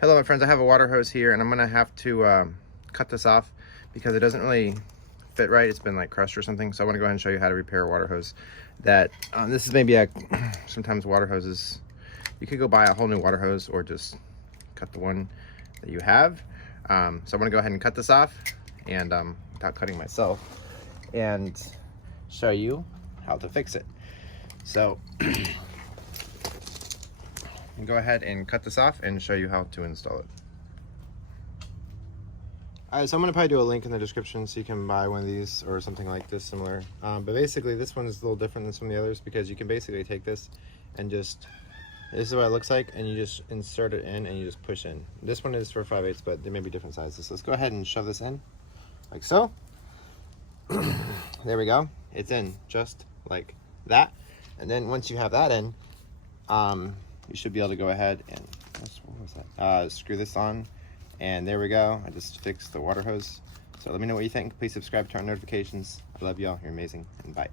Hello my friends, I have a water hose here and I'm gonna have to cut this off because it doesn't really fit right. It's been like crushed or something. So I want to go ahead and show you how to repair a water hose. That this is maybe sometimes water hoses, you could go buy a whole new water hose or just cut the one that you have. So I'm gonna go ahead and cut this off and without cutting myself and show you how to fix it. So go ahead and cut this off and show you how to install it. Alright, so I'm going to probably do a link in the description so you can buy one of these or something like this similar. But basically this one is a little different than some of the others because you can basically take this and just, this is what it looks like, and you just insert it in and you just push in. This one is for 5/8, but there may be different sizes. So let's go ahead and shove this in like so. There we go. It's in just like that. And then once you have that in, you should be able to go ahead and what was that? Screw this on, and there we go. I just fixed the water hose. So let me know what you think. Please subscribe, turn on notifications. I love y'all. You're amazing, and bye.